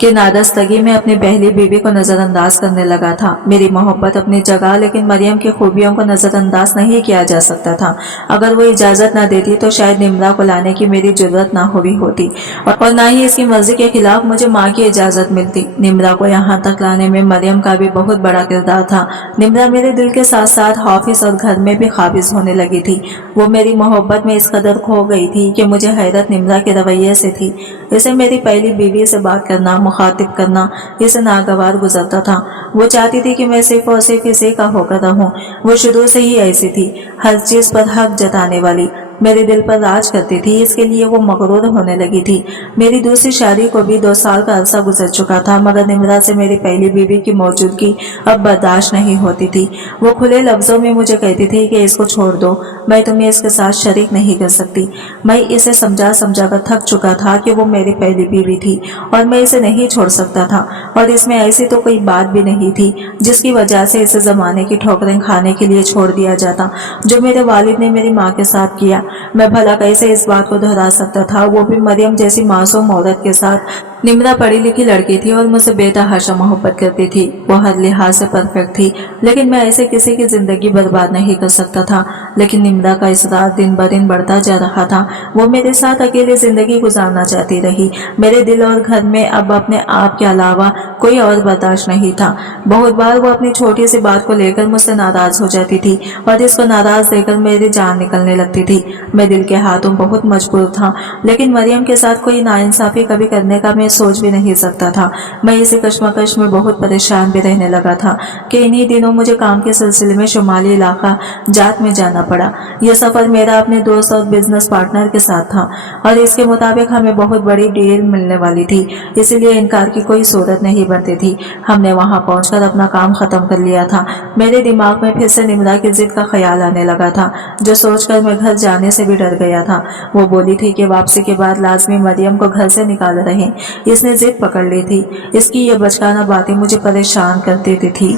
کہ نادستگی میں اپنی پہلی بیوی کو نظر انداز کرنے لگا تھا۔ میری محبت اپنی جگہ، لیکن مریم کی خوبیوں کو نظر انداز نہیں کیا جا سکتا تھا۔ اگر وہ اجازت نہ دیتی تو شاید نمرا کو لانے کی میری ضرورت نہ ہوئی ہوتی اور نہ ہی اس کی مرضی کے خلاف مجھے ماں کی اجازت ملتی۔ نمرا کو یہاں تک لانے میں مریم کا بھی بہت بڑا کردار تھا۔ نمرا میرے دل کے ساتھ ساتھ آفس اور گھر میں بھی قابض ہونے لگی تھی۔ وہ میری محبت میں اس قدر کھو گئی تھی کہ مجھے حیرت نمرا کے رویے سے تھی۔ اسے میری پہلی بیوی سے بات کرنا، مخاطب کرنا اسے ناگوار گزرتا تھا۔ وہ چاہتی تھی کہ میں صرف اور صرف اسی کا ہو کر رہوں۔ وہ شروع سے ہی ایسی تھی، ہر چیز پر حق جتانے والی، मेरे दिल पर राज करती थी, इसके लिए वो मगरूर होने लगी थी। मेरी दूसरी शादी को भी 2 साल का अरसा गुजर चुका था, मगर निम्रा से मेरी पहली बीवी की मौजूदगी अब बर्दाश्त नहीं होती थी। वो खुले लफ्जों में मुझे कहती थी कि इसको छोड़ दो, मैं तुम्हें इसके साथ शरीक नहीं कर सकती। मैं इसे समझा समझा कर थक चुका था कि वो मेरी पहली बीवी थी और मैं इसे नहीं छोड़ सकता था, और इसमें ऐसी तो कोई बात भी नहीं थी जिसकी वजह से इसे जमाने की ठोकरें खाने के लिए छोड़ दिया जाता। जो मेरे वालिद ने मेरी माँ के साथ किया, मैं भला कैसे इस बात को दोहरा सकता था, वो भी मरियम जैसी मासूम औरत के साथ। निम्रा पढ़ी लिखी लड़की थी और मुझसे बेतहाशा मोहब्बत करती थी। वो हर लिहाज से परफेक्ट थी, लेकिन मैं ऐसे किसी की जिंदगी बर्बाद नहीं कर सकता था। लेकिन निम्रा का इसरार दिन ब दिन बढ़ता जा रहा था। वो मेरे साथ अकेले जिंदगी गुजारना चाहती रही। मेरे दिल और घर में अब अपने आप के अलावा कोई और बर्दाश्त नहीं था। बहुत बार वो अपनी छोटी सी बात को लेकर मुझसे नाराज हो जाती थी और इसको नाराज देकर मेरी जान निकलने लगती थी। मैं दिल के हाथों बहुत मजबूर था, लेकिन मरियम के साथ कोई नाइंसाफी कभी करने का मैं सोच भी नहीं सकता था। मैं इसी कश्मकश में बहुत परेशान भी रहने लगा था कि इन्हीं दिनों मुझे काम के सिलसिले में शुमाली इलाका जात में जाना पड़ा। यह सफर मेरा अपने दोस्त और बिजनेस पार्टनर के साथ था और इसके मुताबिक हमें बहुत बड़ी डील मिलने वाली थी, इसलिए इनकार की कोई सूरत नहीं बनती थी। हमने वहां पहुंचकर अपना काम खत्म कर लिया था। मेरे दिमाग में फिर से निम्रा की जिद का ख्याल आने लगा था, जो सोचकर मैं घर जाने से भी डर गया था। वो बोली थी कि वापसी के बाद लाजमी मरियम को घर से निकाल रहे। इसने जिद पकड़ ली थी। इसकी ये बचकाना बातें मुझे परेशान कर देती थी।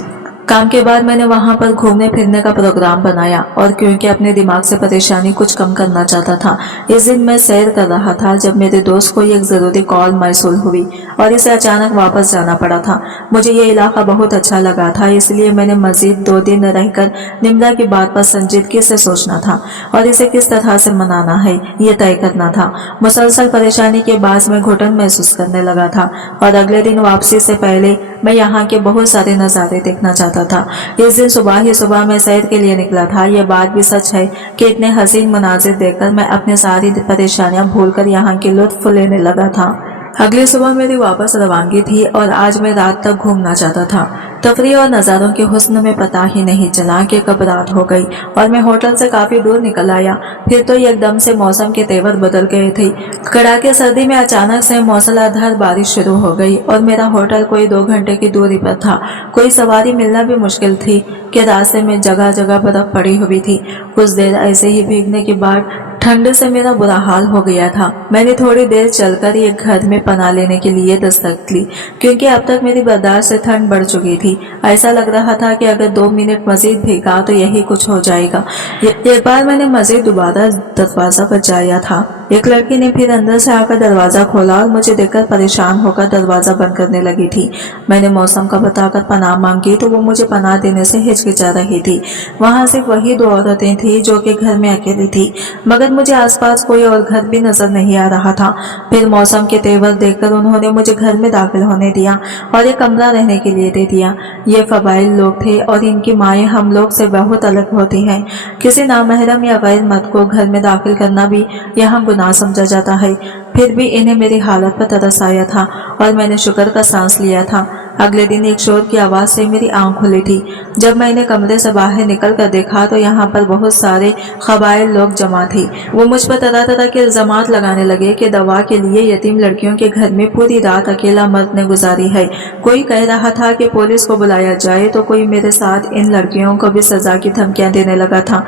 काम के बाद मैंने वहां पर घूमने फिरने का प्रोग्राम बनाया और क्योंकि अपने दिमाग से परेशानी कुछ कम करना चाहता था, इस दिन मैं सैर कर रहा था जब मेरे दोस्त को एक जरूरी कॉल मौसूल हुई और इसे अचानक वापस जाना पड़ा था। मुझे ये इलाका बहुत अच्छा लगा था, इसलिए मैंने मजीद 2 दिन रहकर निम्रा की बात पर संजीदगी से सोचना था और इसे किस तरह से मनाना है ये तय करना था। मुसलसल परेशानी के बाद मैं घुटन महसूस करने लगा था और अगले दिन वापसी से पहले मैं यहाँ के बहुत सारे नज़ारे देखना चाहता था। इस दिन सुबह ही सुबह मैं सैर के लिए निकला था। यह बात भी सच है कि इतने हसीन मनाजिर देखकर मैं अपनी सारी परेशानियां भूलकर यहाँ के लुत्फ लेने लगा था। अगली सुबह मेरी वापस रवानगी थी और आज मैं रात तक घूमना चाहता था। तफरीह और नज़ारों के हुस्न में पता ही नहीं चला कि कब रात हो गई और मैं होटल से काफी दूर निकल आया। फिर तो एकदम से मौसम के तेवर बदल गए थे। कड़ाके सर्दी में अचानक से मूसलाधार बारिश शुरू हो गई और मेरा होटल कोई 2 घंटे की दूरी पर था। कोई सवारी मिलना भी मुश्किल थी कि रास्ते में जगह जगह बर्फ पड़ी हुई थी। कुछ देर ऐसे ही भीगने के बाद ठंड से मेरा बुरा हाल हो गया था। मैंने थोड़ी देर चलकर एक घर में पनाह लेने के लिए दस्तक ली, क्योंकि अब तक मेरी बर्दाश्त से ठंड बढ़ चुकी थी। ऐसा लग रहा था कि अगर 2 मिनट मजीद भीगा तो यही कुछ हो जाएगा। एक बार मैंने मजीद दोबारा दरवाजा बजाया था। एक लड़की ने फिर अंदर से आकर दरवाजा खोला और मुझे देखकर परेशान होकर दरवाजा बंद करने लगी थी। मैंने मौसम का बताकर पनाह मांगी तो वो मुझे पनाह देने से हिचकिचा रही थी। वहां सिर्फ वही 2 औरतें थी जो कि घर में अकेली थी, मगर मुझे आसपास कोई और घर भी नजर नहीं आ रहा था। फिर मौसम के तेवर देखकर उन्होंने मुझे घर में दाखिल होने दिया और एक कमरा रहने के लिए दे दिया। ये फवाइल लोग थे और इनकी माएँ हम लोग से बहुत अलग होती हैं। किसी नामहरम या गैर मर्द को घर में दाखिल करना भी यहाँ गुनाह समझा जाता है। फिर भी इन्हें मेरी हालत पर तरस आया था और मैंने शुक्र का सांस लिया था। अगले दिन एक शोर की आवाज से मेरी आंख खुली थी। जब मैंने कमरे से बाहर निकल कर देखा तो यहाँ पर बहुत सारे कबाइल लोग जमा थे। वो मुझ पर तरह तरह के इल्जामात लगाने लगे कि दवा के लिए यतीम लड़कियों के घर में पूरी रात अकेला मर्द ने गुजारी है। कोई कह रहा था कि पुलिस को बुलाया जाए, तो कोई मेरे साथ इन लड़कियों को भी सजा की धमकियां देने लगा था।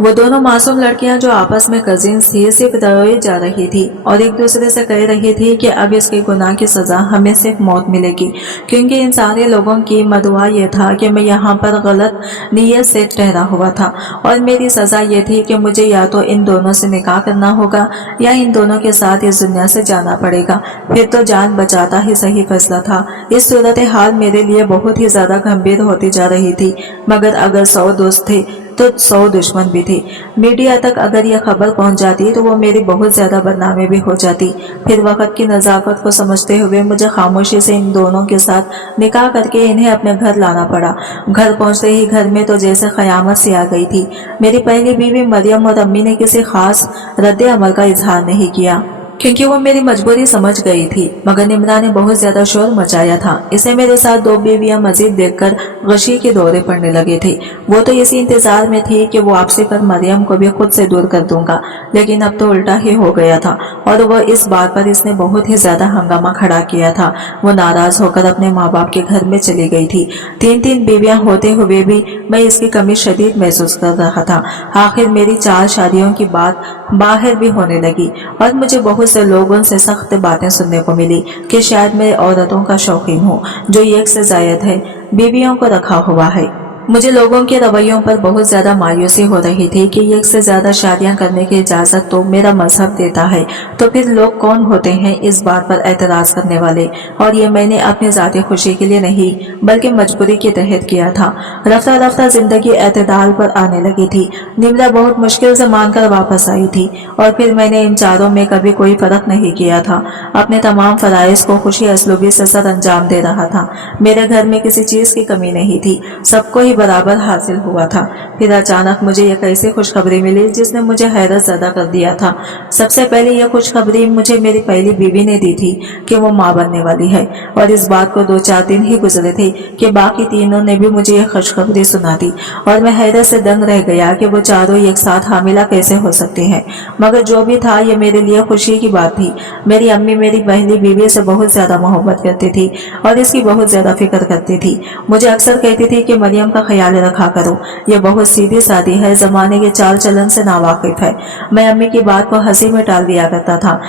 वो दोनों मासूम लड़कियां जो आपस में कजिन्स थी, सिर्फ रोए जा रही थी और एक दूसरे से कह रही थी कि अब इसके गुनाह की सजा हमें सिर्फ मौत मिलेगी, क्योंकि इन सारे लोगों की मदवा ये था कि मैं यहाँ पर गलत नीयत से ठहरा हुआ था और मेरी सजा ये थी कि मुझे या तो इन दोनों से निकाह करना होगा या इन दोनों के साथ इस दुनिया से जाना पड़ेगा। फिर तो जान बचाता ही सही फैसला था। इस सूरत हाल मेरे लिए बहुत ही ज्यादा गंभीर होती जा रही थी, मगर अगर 100 दोस्त थे तो 100 दुश्मन भी थे। मीडिया तक अगर यह खबर पहुंच जाती तो वो मेरी बहुत ज्यादा बदनामी भी हो जाती। फिर वक्त की नज़ाकत को समझते हुए मुझे खामोशी से इन दोनों के साथ निकाह करके इन्हें अपने घर लाना पड़ा। घर पहुंचते ही घर में तो जैसे क़यामत सी आ गई थी। मेरी पहली बीवी मरियम और अम्मी ने किसी खास रद्द अमल का इजहार नहीं किया। क्योंकि वो मेरी मजबूरी समझ गई थी। मगर निम्रा ने बहुत ज्यादा शोर मचाया था। इसे मेरे साथ दो बीवियां मजीद देखकर गशी के दौरे पड़ने लगे थे। वो तो इसी इंतजार में थी कि वो वापसी पर मरियम को भी खुद से दूर कर दूंगा, लेकिन अब तो उल्टा ही हो गया था और वो इस बात पर इसने बहुत ही ज्यादा हंगामा खड़ा किया था। वो नाराज होकर अपने माँ बाप के घर में चली गई थी। तीन तीन बीवियां होते हुए भी मैं इसकी कमी शदीद महसूस कर रहा था। आखिर मेरी 4 शादियों की बात बाहर भी होने लगी और मुझे बहुत से लोगों से सख्त बातें सुनने को मिली कि शायद मैं औरतों का शौकीन हूँ जो एक से जायद है बीवियों को रखा हुआ है। मुझे लोगों के रवैयों पर बहुत ज्यादा मायूसी हो रही थी कि एक से ज्यादा शादियां करने की इजाजत तो मेरा मजहब देता है, तो फिर लोग कौन होते हैं इस बात पर एतराज करने वाले। और ये मैंने अपनी जाती खुशी के लिए नहीं बल्कि मजबूरी के तहत किया था। रफ्ता रफ्ता जिंदगी एतदाल पर आने लगी थी। निम्रा बहुत मुश्किल से मानकर वापस आई थी और फिर मैंने इन चारों में कभी कोई फर्क नहीं किया था। अपने तमाम फराइज को खुशी असलूबी से सर अंजाम दे रहा था। मेरे घर में किसी चीज की कमी नहीं थी, सबको ही बराबर हासिल हुआ था। फिर अचानक मुझे एक ऐसी खुशखबरी मिली जिसने मुझे हैरत ज़दा कर दिया था। सबसे पहले यह खुशखबरी मुझे मेरी पहली बीवी ने दी थी कि वो माँ बनने वाली है, और इस बात को 2-4 दिन ही गुजरे थे कि बाकी तीनों ने भी मुझे यह खुशखबरी सुना दी और मैं हैरत से दंग रह गया कि वो चारों एक साथ हामिला कैसे हो सकती हैं। मगर जो भी था ये मेरे लिए खुशी की बात थी। मेरी अम्मी मेरी पहली बीवी से बहुत ज्यादा मोहब्बत करती थी और इसकी बहुत ज्यादा फिक्र करती थी। मुझे अक्सर कहती थी कि मरियम का ख्याल रखा करो, ये बहुत सीधी सादी है, जमाने के चाल चलन से नावाकिफ है। मैं अम्मी की बात को हंसी में टाल दिया करता था।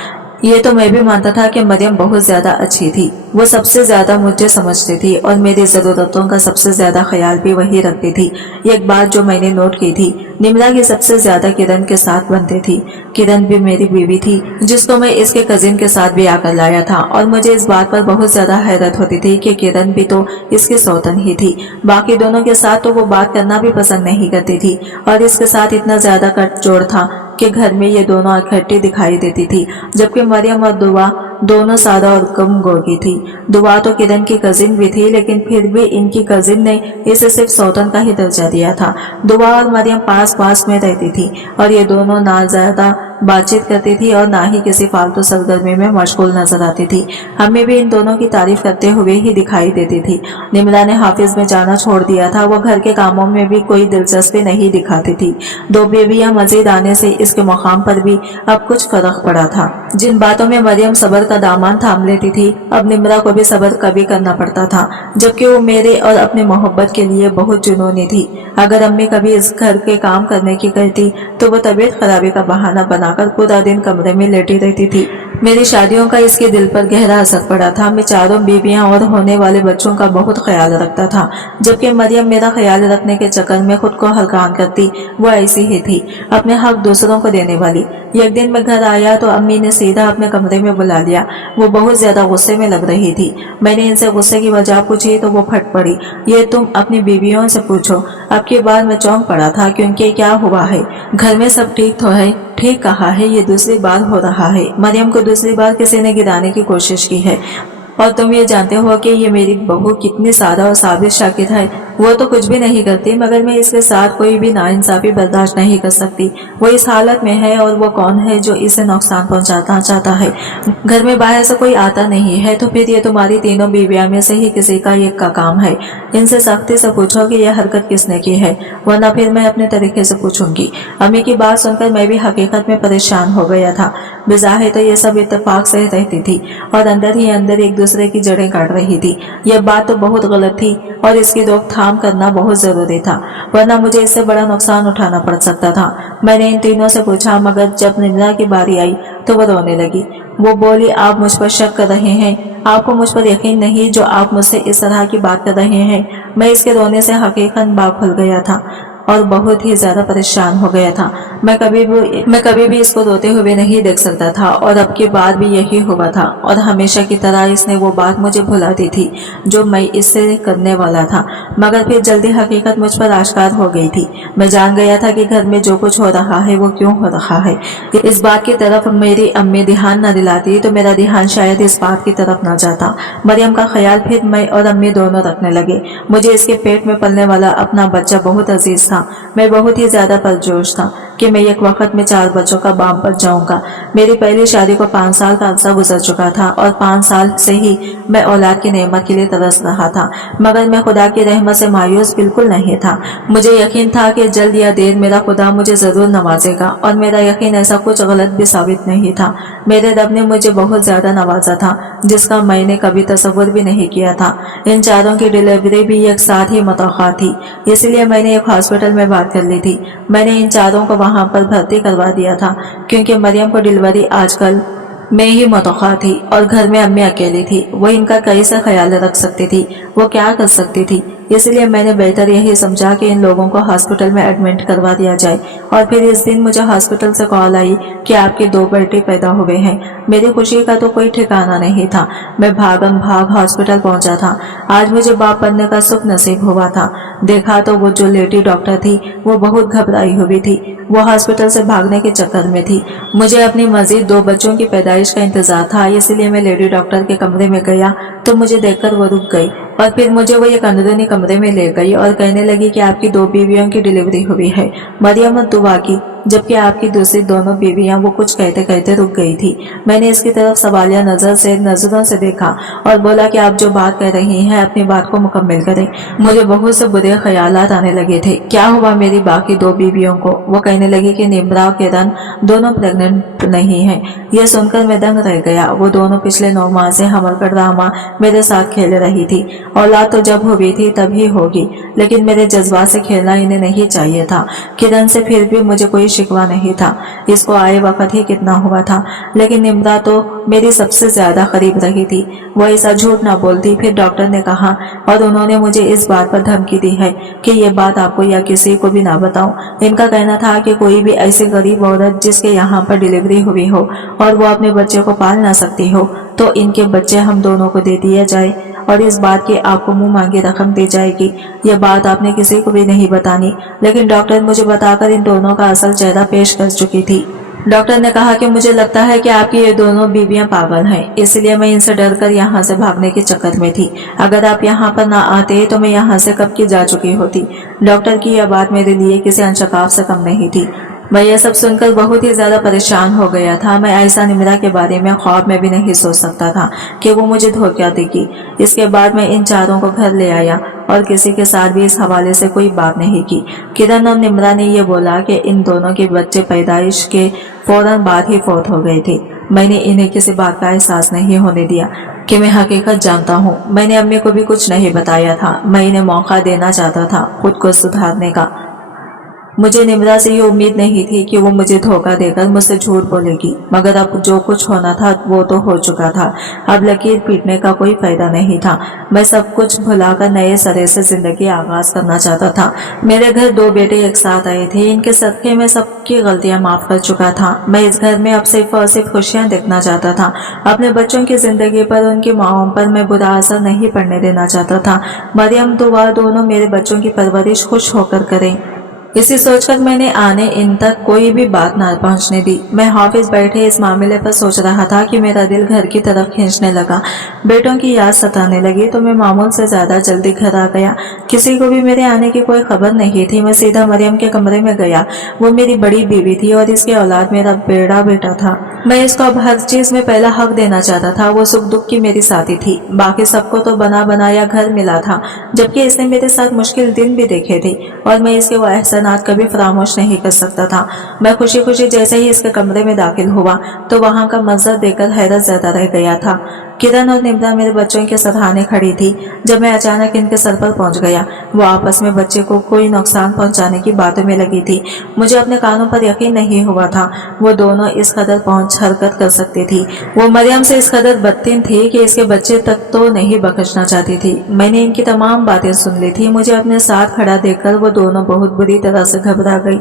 ये तो मैं भी मानता था कि मरियम बहुत ज्यादा अच्छी थी, वो सबसे ज्यादा मुझे समझती थी और मेरी जरूरतों का सबसे ज्यादा ख्याल भी वही रखती थी। एक बात जो मैंने नोट की थी, निम्रा की सबसे ज्यादा किरण के साथ बनती थी। किरण भी मेरी बीवी थी जिसको मैं इसके कजिन के साथ भी आकर लाया था, और मुझे इस बात पर बहुत ज्यादा हैरत होती थी कि किरण भी तो इसकी सौतन ही थी। बाकी दोनों के साथ तो वो बात करना भी पसंद नहीं करती थी और इसके साथ इतना ज्यादा कटजोड़ था कि घर में ये दोनों इकट्ठी दिखाई देती थी। जबकि मरियम और दुआ दोनों सादा और कम गोगी थी। दुआ तो किरण की कजिन भी थी, लेकिन फिर भी इनकी कजिन ने इसे सिर्फ सौतन का ही दर्जा दिया था। दुआ और मरियम पास पास में रहती थी और ये दोनों ना ज्यादा बातचीत करती थी और ना ही किसी फालतू सरगर्मी में मशगूल नजर आती थी। हमें भी इन दोनों की तारीफ करते हुए ही दिखाई देती थी। निम्रा ने हाफिज में जाना छोड़ दिया था, वो घर के कामों में भी कोई दिलचस्पी नहीं दिखाती थी। 2 बेबियां मजीद आने से इसके मकाम पर भी अब कुछ फर्क पड़ा था। जिन बातों में मरियम सब्र का दामन थाम लेती थी, अब निम्रा को भी सब्र कभी करना पड़ता था, जबकि वो मेरे और अपनी मोहब्बत के लिए बहुत जुनूनी थी। अगर अम्मी कभी इस घर के काम करने की कहती तो वो तबीयत खराबी का बहाना बनाकर पूरा दिन कमरे में लेटी रहती थी। मेरी शादियों का इसके दिल पर गहरा असर पड़ा था। मैं चारों बीवियां और होने वाले बच्चों का बहुत ख्याल रखता था, जबकि मरियम मेरा ख्याल रखने के चक्कर में खुद को हल्कान करती। वो ऐसी ही थी, अपने हक दूसरों को देने वाली। एक दिन मैं घर आया तो अम्मी ने सीधा अपने कमरे में बुला लिया। वो बहुत ज्यादा गुस्से में लग रही थी। मैंने इनसे गुस्से की वजह पूछी तो वो फट पड़ी, ये तुम अपनी बीवियों से पूछो। अब की बार मैं चौंक पड़ा था, क्योंकि क्या हुआ है, घर में सब ठीक तो है? ठीक कहा है, ये दूसरी बार हो रहा है। मरियम को दूसरी बार किसी ने गिराने की कोशिश की है, और तुम ये जानते हो कि ये मेरी बहू कितनी सादा और साबित शाकिर है। वो तो कुछ भी नहीं करती, मगर मैं इसके साथ कोई भी नाइंसाफी बर्दाश्त नहीं कर सकती। वो इस हालत में है और वो कौन है जो इसे नुकसान पहुंचाना चाहता है? घर में बाहर से कोई आता नहीं है, तो फिर ये तुम्हारी तीनों बीवियां में से ही किसी का एक का काम है। इनसे सख्ती से पूछो कि यह हरकत किसने की है, वरना फिर मैं अपने तरीके से पूछूंगी। अम्मी की बात सुनकर मैं भी हकीकत में परेशान हो गया था। बिज़ाहिर तो ये सब इत्तेफाक से रहती थी और अंदर ही अंदर एक दूसरे की जड़ें काट रही थी। यह बात तो बहुत गलत थी और इसकी रोकथाम करना बहुत जरूरी था, वरना मुझे इससे बड़ा नुकसान उठाना पड़ सकता था। मैंने इन तीनों से पूछा, मगर जब निम्रा की बारी आई तो वो रोने लगी। वो बोली, आप मुझ पर शक कर रहे हैं? आपको मुझ पर यकीन नहीं जो आप मुझसे इस तरह की बात कर रहे हैं? मैं इसके रोने से हकीकत बाग खुल गया था और बहुत ही ज्यादा परेशान हो गया था। मैं कभी भी इसको रोते हुए नहीं देख सकता था, और अब की बार भी यही हुआ था। और हमेशा की तरह इसने वो बात मुझे भुला दी थी जो मैं इससे करने वाला था, मगर फिर जल्दी हकीकत मुझ पर आश्कार हो गई थी। मैं जान गया था कि घर में जो कुछ हो रहा है वो क्यों हो रहा है। इस बात की तरफ मेरी अम्मी ध्यान न दिलाती तो मेरा ध्यान शायद इस बात की तरफ न जाता। मरियम का ख्याल फिर मैं और अम्मी दोनों रखने लगे। मुझे इसके पेट में पलने वाला अपना बच्चा बहुत अजीज था। मैं बहुत ही ज्यादा परजोश था कि मैं एक वक्त में 4 बच्चों का बाप बन जाऊंगा। मेरी पहली शादी को 5 साल का अरसा गुजर चुका था और 5 साल से ही मैं औलाद की नेमत के लिए तरस रहा था, मगर मैं खुदा की रहमत से मायूस बिल्कुल नहीं था। मुझे यकीन था कि जल्द या देर मेरा खुदा मुझे जरूर नवाजेगा और मेरा यकीन ऐसा कुछ गलत भी साबित नहीं था। मेरे रब ने मुझे बहुत ज्यादा नवाजा था, जिसका मैंने कभी तसव्वुर भी नहीं किया था। इन चारों की डिलीवरी भी एक साथ ही मुतवक्का थी, इसलिए मैंने एक हॉस्पिटल में बात कर ली थी। मैंने इन चारों को वहां पर भर्ती करवा दिया था, क्योंकि मरियम को डिलीवरी आजकल में ही मुतवक्का थी और घर में अम्मी अकेली थी। वो इनका कैसे ख्याल रख सकती थी, वो क्या कर सकती थी। इसलिए मैंने बेहतर यही समझा कि इन लोगों को हॉस्पिटल में एडमिट करवा दिया जाए। और फिर इस दिन मुझे हॉस्पिटल से कॉल आई कि आपके 2 बेटे पैदा हुए हैं। मेरी खुशी का तो कोई ठिकाना नहीं था। मैं भागम भाग हॉस्पिटल पहुंचा था। आज मुझे बाप बनने का सुख नसीब हुआ था। देखा तो वो जो लेडी डॉक्टर थी वो बहुत घबराई हुई थी। वो हॉस्पिटल से भागने के चक्कर में थी। मुझे अपनी मजीद 2 बच्चों की पैदाइश का इंतजार था, इसलिए मैं लेडी डॉक्टर के कमरे में गया तो मुझे देखकर वो रुक गई और फिर मुझे वो एक अंदरूनी कमरे में ले गई और कहने लगी कि आपकी 2 बीवियों की डिलीवरी हुई है। मरियम ने दुआ की, जबकि आपकी दूसरी दोनों बीवियां वो कुछ कहते कहते रुक गई थी। मैंने इसकी तरफ सवालिया नजरों से देखा और बोला कि आप जो बात कह रही हैं अपनी बात को मुकम्मल करें। मुझे बहुत से बुरे ख्यालात आने लगे थे। क्या हुआ मेरी बाकी 2 बीवियों को? वो कहने लगी कि निम्रा और किरण दोनों प्रेग्नेंट नहीं है। यह सुनकर मैं दंग रह गया। वो दोनों पिछले 9 माह से हमल का ड्रामा मेरे साथ खेल रही थी। औलाद तो जब हुई थी तभी होगी, लेकिन मेरे जज्बात से खेलना इन्हें नहीं चाहिए था। किरण से फिर भी मुझे कोई शिकवा नहीं था, इसको आए वक्त ही कितना हुआ था। लेकिन निम्रा तो मेरी सबसे ज्यादा करीब रही थी। वो ऐसा झूठ ना बोलती। फिर डॉक्टर ने कहा और उन्होंने मुझे इस बात पर धमकी दी है कि ये बात आपको या किसी को भी ना बताऊं। इनका कहना था कि कोई भी ऐसी गरीब औरत जिसके यहाँ पर डिलीवरी हुई हो और वो अपने बच्चे को पाल ना सकती हो, तो इनके बच्चे हम दोनों को दे दिया जाए और इस बात की आपको मुंह मांगी रकम दी जाएगी। यह बात आपने किसी को भी नहीं बतानी। लेकिन डॉक्टर मुझे बताकर इन दोनों का असल चेहरा पेश कर चुकी थी। डॉक्टर ने कहा कि मुझे लगता है कि आपकी ये दोनों बीवियां पागल हैं, इसलिए मैं इनसे डरकर यहाँ से भागने के चक्कर में थी। अगर आप यहाँ पर ना आते तो मैं यहाँ से कब की जा चुकी होती। डॉक्टर की यह बात मेरे लिए किसी अंशकाफ से कम नहीं थी। मैं यह सब सुनकर बहुत ही ज्यादा परेशान हो गया था। मैं ऐसा निम्रा के बारे में ख्वाब में भी नहीं सोच सकता था कि वो मुझे धोखा देगी। इसके बाद मैं इन चारों को घर ले आया और किसी के साथ भी इस हवाले से कोई बात नहीं की। किरण और निम्रा ने यह बोला कि इन दोनों के बच्चे पैदाइश के फौरन बाद ही फौत हो गए थे। मैंने इन्हें किसी बात का एहसास नहीं होने दिया कि मैं हकीकत जानता हूँ। मैंने अम्मी को भी कुछ नहीं बताया था। मैं इन्हें मौका देना चाहता था खुद को सुधारने का। मुझे निम्रा से ये उम्मीद नहीं थी कि वो मुझे धोखा देकर मुझसे झूठ बोलेगी, मगर अब जो कुछ होना था वो तो हो चुका था। अब लकीर पीटने का कोई फायदा नहीं था। मैं सब कुछ भुलाकर नए सिरे से जिंदगी आगाज करना चाहता था। मेरे घर 2 बेटे एक साथ आए थे। इनके सदके में सबकी गलतियां माफ कर चुका था। मैं इस घर में अब सिर्फ और सिर्फ खुशियां देखना चाहता था। अपने बच्चों की जिंदगी पर, उनकी माओं पर मैं बुरा असर नहीं पड़ने देना चाहता था। मरियम दुआ दोनों मेरे बच्चों की परवरिश खुश होकर करें, इसी सोचकर मैंने आने इन तक कोई भी बात न पहुंचने दी। मैं हाफिज बैठे इस मामले पर सोच रहा था कि मेरा दिल घर की तरफ खींचने लगा। बेटों की याद सताने लगी तो मैं मामूल से ज्यादा जल्दी घर आ गया। किसी को भी मेरे आने की कोई खबर नहीं थी। मैं सीधा मरियम के कमरे में गया। वो मेरी बड़ी बीवी थी और इसकी औलाद मेरा बेड़ा बेटा था। मैं इसको अब हर चीज में पहला हक देना चाहता था। वो सुख दुख की मेरी साथी थी। बाकी सबको तो बना बनाया घर मिला था, जबकि इसने मेरे साथ मुश्किल दिन भी देखे थे और मैं इसके वो एहसानात कभी फरामोश नहीं कर सकता था। मैं खुशी खुशी जैसे ही इसके कमरे में दाखिल हुआ तो वहां का मंजर देखकर हैरत ज्यादा रह गया था। किरण और निम्रा मेरे बच्चों के सराहने खड़ी थी। जब मैं अचानक इनके सर पर पहुंच गया, वो आपस में बच्चे को कोई नुकसान पहुंचाने की बातों में लगी थी। मुझे अपने कानों पर यकीन नहीं हुआ था। वो दोनों इस कदर पहुंच हरकत कर सकती थी। वो मरियम से इस कदर बदतीन थी कि इसके बच्चे तक तो नहीं बख्शना चाहती थी। मैंने इनकी तमाम बातें सुन ली थी। मुझे अपने साथ खड़ा देखकर वो दोनों बहुत बुरी तरह से घबरा गई,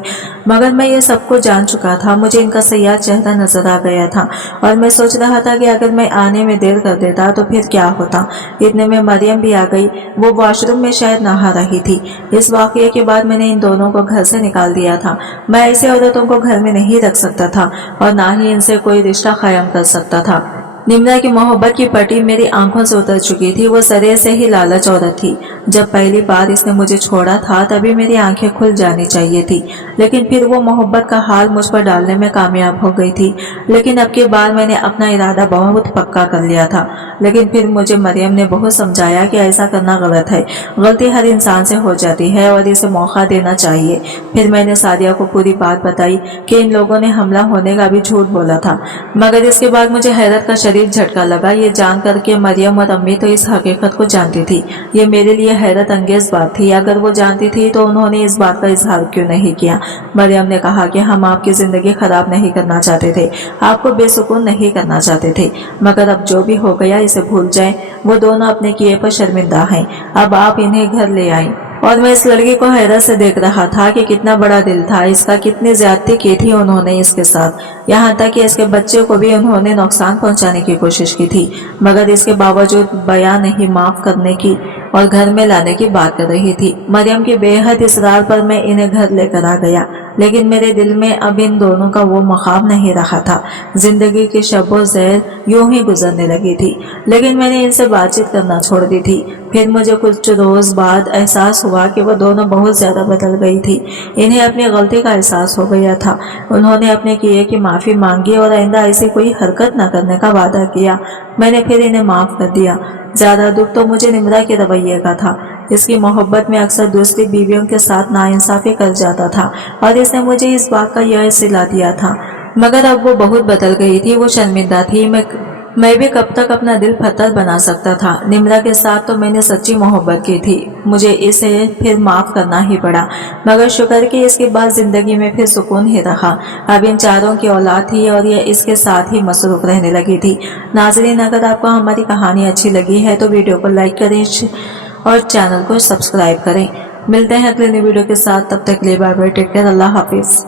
मगर मैं ये सबको जान चुका था। मुझे इनका सयाह चेहरा नजर आ गया था और मैं सोच रहा था कि अगर मैं आने में देर कर देता तो फिर क्या होता। इतने में मरियम भी आ गई। वो वॉशरूम में शायद नहा रही थी। इस वाकये के बाद मैंने इन दोनों को घर से निकाल दिया था। मैं ऐसी औरतों को घर में नहीं रख सकता था और ना ही इनसे कोई रिश्ता कायम कर सकता था। निम्रा की मोहब्बत की पट्टी मेरी आंखों से उतर चुकी थी। वो सरे से ही लालच औरत थी। जब पहली बार इसने मुझे छोड़ा था तभी मेरी आंखें खुल जानी चाहिए थी, लेकिन फिर वो मोहब्बत का हाल मुझ पर डालने में कामयाब हो गई थी। लेकिन अब की बार मैंने अपना इरादा बहुत पक्का कर लिया था। लेकिन फिर मुझे मरियम ने बहुत समझाया कि ऐसा करना गलत है, गलती हर इंसान से हो जाती है और इसे मौका देना चाहिए। फिर मैंने सादिया को पूरी बात बताई कि इन लोगों ने हमला होने का भी झूठ बोला था, मगर इसके बाद मुझे हैरत का शदीद झटका लगा, ये जानकर के मरियम और अम्मी तो इस हकीकत को जानती थी। ये मेरे लिए हैरत अंगेज बात थी। अगर वो जानती थी तो उन्होंने इस बात का इजहार क्यों नहीं किया। मरियम ने कहा कि हम आपकी जिंदगी खराब नहीं करना चाहते थे, आपको बेसुकून नहीं करना चाहते थे, मगर अब जो भी हो गया इसे भूल जाएं। वो दोनों अपने किए पर शर्मिंदा हैं, अब आप इन्हें घर ले आएं। और मैं इस लड़की को हैरत से देख रहा था कि कितना बड़ा दिल था इसका, कितनी ज्यादती की थी उन्होंने इसके साथ, यहाँ तक कि इसके बच्चे को भी उन्होंने नुकसान पहुंचाने की कोशिश की थी, मगर इसके बावजूद बयां नहीं माफ करने की और घर में लाने की बात कर रही थी। मरियम की बेहद इसरार पर मैं इन्हें घर लेकर आ गया, लेकिन मेरे दिल में अब इन दोनों का वो मकाम नहीं रहा था। जिंदगी की शब्बो ज़ैर यूं ही गुजरने लगी थी, लेकिन मैंने इनसे बातचीत करना छोड़ दी थी। फिर मुझे कुछ रोज बाद एहसास हुआ कि वो दोनों बहुत ज्यादा बदल गई थी। इन्हें अपनी गलती का एहसास हो गया था। उन्होंने अपने किए की माफी मांगी और आइंदा ऐसी कोई हरकत न करने का वादा किया। मैंने फिर इन्हें माफ कर दिया। ज्यादा दुख तो मुझे निम्रा के रवैये का था। इसकी मोहब्बत में अक्सर दूसरी बीवियों के साथ नाइंसाफी कर जाता था और इसने मुझे इस बात का यह सिला दिया था, मगर अब वो बहुत बदल गई थी। वो शर्मिंदा थी। मैं भी कब तक अपना दिल पत्थर बना सकता था। निम्रा के साथ तो मैंने सच्ची मोहब्बत की थी, मुझे इसे फिर माफ करना ही पड़ा, मगर शुक्र कि इसके बाद जिंदगी में फिर सुकून ही रहा। अब इन चारों की औलाद थी और ये इसके साथ ही मसरूफ रहने लगी थी। नाजरीन, अगर आपको हमारी कहानी अच्छी लगी है तो वीडियो को लाइक करें और चैनल को सब्सक्राइब करें। मिलते हैं अगले वीडियो के साथ, तब तक के लिए बाय बाय, टेक केयर, अल्लाह हाफिज।